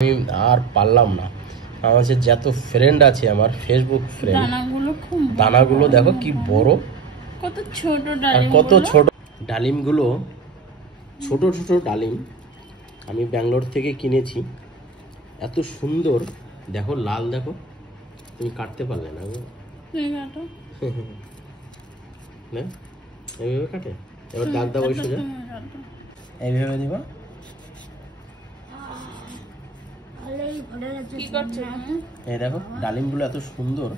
আমি আর পারলাম না। আমার যে যত ফ্রেন্ড আছে, আমার ফেসবুক ফ্রেন্ড, দানাগুলো দেখো কি বড়, কত ছোট আর ডালিম, কত ছোট ডালিমগুলো, ছোট ছোট ডালিম আমি ব্যাঙ্গালোর থেকে কিনেছি। এত সুন্দর দেখো, লাল দেখো, তুমি কাটতে পারলে না গো। না এইভাবে কাটে, এবার দাগ দাও ওই সোজা, এইভাবে দিবা। এই দেখো ডালিমগুলো এত সুন্দর,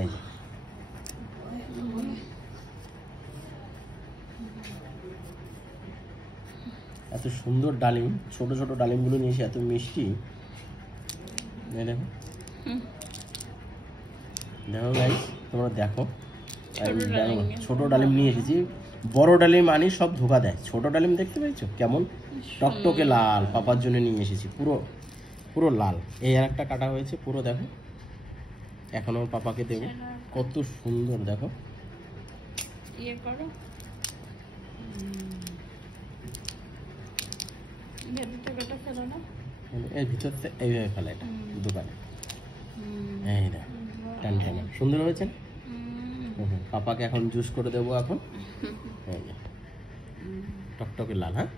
এই যে এত সুন্দর ডালিম, ছোট ছোট ডালিমগুলো নিয়েছি, এত মিষ্টি। এই দেখো দেখো গাইস, তোমরা দেখো, ছোট ডালিম নিয়ে এসেছি। বড় ডালিম আনি সব ধোকা দেয়, ছোট ডালিম দেখতে পাইছো কেমন টকটকে লাল, পাপার জন্য নিয়ে এসেছি, পুরো পুরো লাল। এই আর একটা কাটা হয়েছে পুরো, দেখো এখন আমার পাপাকে দেবো। কত সুন্দর দেখো, এর ভিতর এইভাবে ফেলা, এটা দোকানে। এই না টান টান সুন্দর হয়েছে। পাপাকে এখন জুস করে দেবো এখন। এই যে টকটকে লাল। হ্যাঁ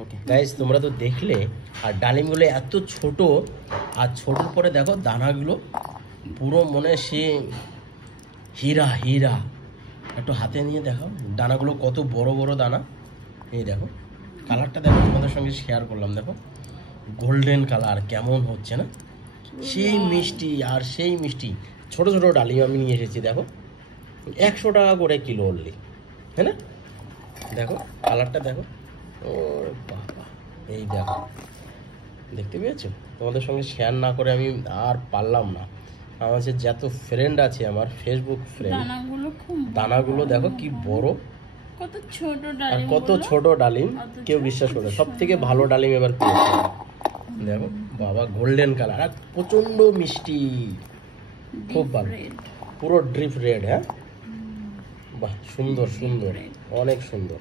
ওকে গাইস, তোমরা তো দেখলে। আর ডালিমগুলো এত ছোট, আর ছোটোর পরে দেখো দানাগুলো পুরো মনে সে হীরা হীরা। একটু হাতে নিয়ে দেখো দানাগুলো কত বড় বড় দানা। এই দেখো কালারটা দেখো, তোমাদের সঙ্গে শেয়ার করলাম। দেখো গোল্ডেন কালার কেমন হচ্ছে না, সেই মিষ্টি আর সেই মিষ্টি। ছোট ছোট ডালিম আমি নিয়ে এসেছি, দেখো 100 টাকা করে কিলো অনলি, হ্যাঁ না? দেখো কালারটা দেখো, ও বাবা, এই দেখো দেখতে পেয়েছো? তোমাদের সঙ্গে শেয়ার না করে আমি আর পারলাম না। আমার যে যত ফ্রেন্ড আছে, আমার ফেসবুক ফ্রেন্ড, দানাগুলো দেখো কি বড়, কত ছোট আর ডালিম, কত ছোট ডালিম, কেউ বিশ্বাস করে। সব থেকে ভালো ডালিম এবার পেয়েছি। দেখো বাবা, গোল্ডেন কালার আর প্রচন্ড মিষ্টি, খুব ভালো, পুরো ড্রিপ রেড। হ্যাঁ বাহ, সুন্দর সুন্দর, অনেক সুন্দর।